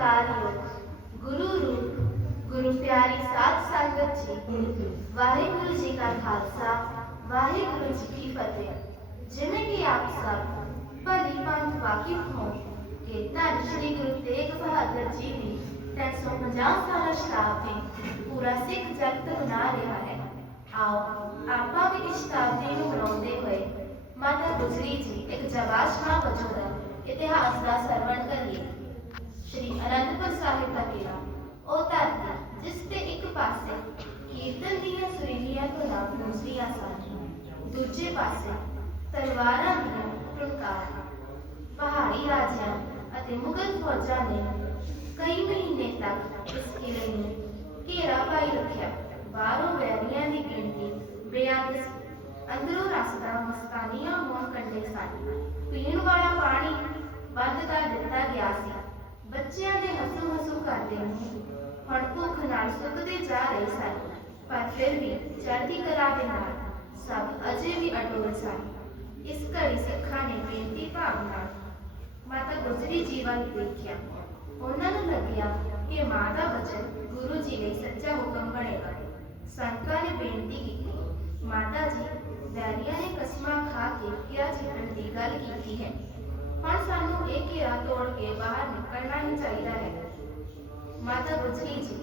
कार्यों गुरु रूप गुरु प्यारी साध संगत जी वाहिगुरु जी का खालसा वाहिगुरु जी की फतेह जिन्हें कि आप सब भली भांत वाकिफ हो कि धन श्री गुरु तेग बहादुर जी ने तीन सौ पचास साल शताब्दी पूरा सिख जगत बना रहा है आओ आपा भी इस शताब्दी ਨੂੰ ਮਨਾਉਂਦੇ ਹੋਏ ਮਾਤਾ ਗੁਜਰੀ ਜੀ ਇੱਕ ਜਵਾਸ਼ਮਾ ਵਜੋਂ ਦਾ ਇਤਿਹਾਸ ਦਾ ਸਰਵਣ ਕਰੀਏ ਸ਼੍ਰੀ ਅਨੰਦਪੁਰ ਸਾਹਿਬ ਦਾ ਕਿਲਾ ਉਹ ਧਰਤੀ ਜਿਸ ਤੇ ਇੱਕ ਪਾਸੇ ਕੀਰਤਨ ਦੀਆਂ ਸੁਰੀਲੀਆਂ ਧੁਨਾਂ ਗੂੰਜਦੀਆਂ ਸਨ ਦੂਜੇ ਪਾਸੇ ਤਲਵਾਰਾਂ ਦੀਆਂ ਟੁਣਕਾਰਾਂ ਪਹਾੜੀ ਰਾਜਿਆਂ ਅਤੇ ਮੁਗਲ ਫੌਜਾਂ ਨੇ ਕਈ ਮਹੀਨੇ ਤੱਕ ਇਸ ਕਿਲੇ ਨੂੰ ਘੇਰਾ ਪਾਈ ਰੱਖਿਆ ਬਾਹਰੋਂ ਵੈਰੀਆਂ ਦੀ ਗਿਣਤੀ ਬੇਅੰਤ ਸੀ ਅੰਦਰੋਂ ਰਸਤਾ ਮਸਤਾਨੀਆਂ ਹੋਣ ਕੰਡੇ ਸਨ ਪੀਣ ਵਾਲਾ ਪਾਣੀ ਬੰਦ ਕਰ ਦਿੱਤਾ ਗਿਆ ਸੀ ਬੱਚਿਆਂ ਦੇ ਹੱਸੂ ਹੱਸੂ ਕਰਦੇ ਮੂੰਹ ਹੁਣ ਭੁੱਖ ਨਾਲ ਸੁੱਕਦੇ ਜਾ ਰਹੇ ਸਨ ਪਰ ਫਿਰ ਵੀ ਚੜ੍ਹਦੀ ਕਲਾ ਦੇ ਨਾਲ ਸਭ ਅਜੇ ਵੀ ਅਟੁੱਟ ਸਨ ਇਸ ਘੜੀ ਸਿੱਖਾਂ ਨੇ ਬੇਨਤੀ ਭਾਵ ਨਾਲ ਮਾਤਾ ਗੁਜਰੀ ਜੀਵਨ ਦੇਖਿਆ ਉਹਨਾਂ ਨੂੰ ਲੱਗਿਆ ਕਿ ਮਾਂ ਦਾ ਬਚਨ ਗੁਰੂ ਜੀ ਲਈ ਸੱਚਾ ਹੁਕਮ ਬਣੇਗਾ ਸੰਤਾਂ ਨੇ ਬੇਨਤੀ ਕੀਤੀ ਮਾਤਾ ਜੀ ਵੈਰੀਆਂ ਨੇ ਕਸਮਾਂ ਖਾ ਕੇ ਕਿਆ ਜੀਵਨ ਦੀ ਗੱਲ ਕੀਤੀ ਹੈ ਹੁਣ ਸਾਨੂੰ ਇਹ ਘੇਰਾ ਤੋੜ ਕੇ ਬਾਹਰ ਨਿਕਲਣਾ ਹੀ ਚਾਹੀਦਾ ਹੈ ਮਾਤਾ ਗੁਜਰੀ ਜੀ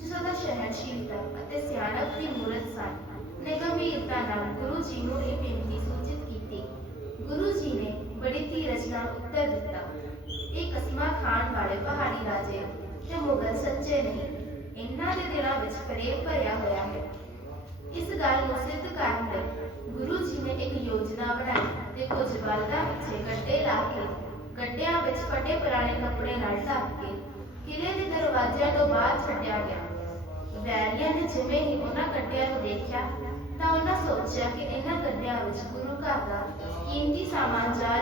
ਜਿਸ ਦਾ ਸ਼ਹਿਨਸ਼ੀਲਤਾ ਅਤੇ ਸਿਆਣਪ ਦੀ ਮੂਰਤ ਸਨ ਨੇ ਗੰਭੀਰਤਾ ਨਾਲ ਗੁਰੂ ਜੀ ਨੂੰ ਇਹ ਬੇਨਤੀ ਸੂਚਿਤ ਕੀਤੀ ਗੁਰੂ ਜੀ ਨੇ ਬੜੀ ਧੀਰਜ ਨਾਲ ਉੱਤਰ ਦਿੱਤਾ ਇਹ ਕਸਮਾਂ ਖਾਨ ਵਾਲੇ ਪਹਾੜੀ ਰਾਜੇ ਤੇ ਮੁਗਲ ਸੱਚੇ ਨਹੀਂ ਇਹਨਾਂ ਦੇ ਦਿਲਾਂ ਵਿੱਚ ਪ੍ਰੇਮ ਭਰਿਆ ਹੋਇਆ ਹੈ ਇਸ ਗੱਲ ਨੂੰ ਸਿੱਧ ਕਰਨ ਲਈ ਗੁਰੂ ਜੀ ਨੇ ਇੱਕ ਯੋਜਨਾ ਬਣਾਈ ਤੇ ਕੁਝ ਬਲਦਾਂ ਪਿੱਛੇ ਗੱਡੇ ਲਾ ਕੇ ਗੱਡਿਆਂ ਵਿੱਚ ਫਟੇ ਪੁਰਾਣੇ ਕੱਪੜੇ ਨਾਲ ਢੱਕ ਕੇ ਕਿਲੇ ਦੇ ਦਰਵਾਜ਼ਿਆਂ ਤੋਂ ਬਾਹਰ ਛੱਡਿਆ ਗਿਆ ਵੈਰੀਆਂ ਨੇ ਜਿਵੇਂ ਹੀ ਉਹਨਾਂ ਗੱਡਿਆਂ ਨੂੰ ਦੇਖਿਆ ਤਾਂ ਉਹਨਾਂ ਸੋਚਿਆ ਕਿ ਇਹਨਾਂ ਗੱਡਿਆਂ ਵਿੱਚ ਗੁਰੂ ਘਰ ਦਾ ਕੀਮਤੀ ਸਾਮਾਨ ਜਾ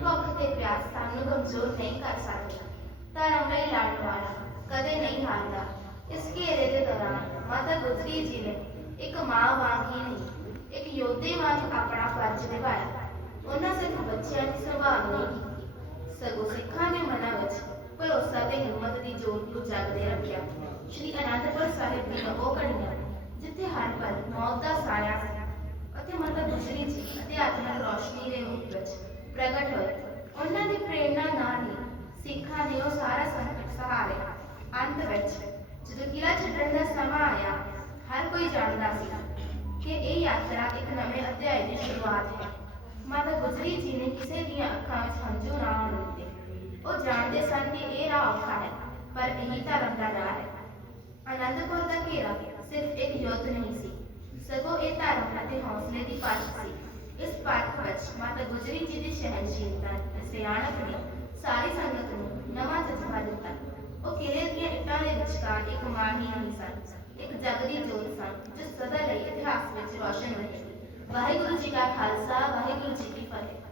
ਭੁੱਖ ਤੇ ਪਿਆਸ ਸਾਨੂੰ ਕਮਜ਼ੋਰ ਨਹੀਂ ਕਰ ਸਕਦਾ ਧਰਮ ਲਈ ਲੜਨ ਕਦੇ ਨਹੀਂ ਹਾਰਦਾ ਇਸ ਘੇਰੇ ਦੇ ਦੌਰਾਨ ਮਾਤਾ ਗੁਜਰੀ ਜੀ ਨੇ ਇੱਕ ਮਾਂ ਵਾਂਗ ਹੀ ਨਹੀਂ ਇੱਕ ਯੋਧੇ ਵਾਂਗ ਆਪਣਾ ਫਰਜ਼ ਨਿਭਾਇਆ ਉਹਨਾਂ ਸਿਰਫ ਬੱਚਿਆਂ ਦੀ ਸੰਭਾਲ ਨਹੀਂ ਕੀਤੀ ਸਗੋਂ ਸਿੱਖਾਂ ਨੇ ਮਨਾਂ ਵਿੱਚ ਭਰੋਸਾ ਤੇ ਹਿੰਮਤ ਦੀ ਜੋਤ ਨੂੰ ਜਗਦੇ ਰੱਖਿਆ ਸ਼੍ਰੀ ਅਨੰਦਪੁਰ ਸਾਹਿਬ ਦੀ ਉਹ ਘੜੀਆਂ ਜਿੱਥੇ ਹਰ ਪਲ ਮੌਤ ਦਾ ਸਾਇਆ ਅਤੇ ਮਾਤਾ ਗੁਜਰੀ ਜੀ ਅਤੇ ਪ੍ਰਗਟ ਹੋਏ ਉਹਨਾਂ ਦੀ ਪ੍ਰੇਰਣਾ ਨਾਲ ਹੀ ਸਿੱਖਾਂ ਨੇ ਉਹ ਸਾਰਾ ਸੰਕਟ ਸਹਾ ਲਿਆ ਅੰਤ ਵਿੱਚ ਜਦੋਂ ਕਿਲਾ ਛੱਡਣ ਦਾ ਸਮਾਂ ਆਇਆ ਹਰ ਕੋਈ ਜਾਣਦਾ ਸੀ ਕਿ ਇਹ ਯਾਤਰਾ ਇੱਕ ਨਵੇਂ ਅਧਿਆਇ ਦੀ ਸ਼ੁਰੂਆਤ ਹੈ ਮਾਤਾ ਗੁਜਰੀ ਜੀ ਨੇ ਕਿਸੇ ਦੀਆਂ ਅੱਖਾਂ ਵਿੱਚ ਹੰਝੂ ਨਾ ਆਉਣ ਦਿੱਤੇ ਉਹ ਜਾਣਦੇ ਸਨ ਕਿ ਇਹ ਰਾਹ ਔਖਾ ਹੈ ਪਰ ਇਹੀ ਤਾਂ ਦਾ ਰਾਹ ਹੈ द리ติ弟子 hạnhิน다ສະයාနာプリ ساری ਸੰਗතු నవజస్వదత్త ఓకే లెట్ హియర్ రిటైర్డ్ కార్తికేయ మాహినిని సక్టి జగదీ జోతి సజ్జ సదా లై ధాస్వచి వాశన వహై గురుజీ కా ఖాల్సా వహై గురుజీ కి పరే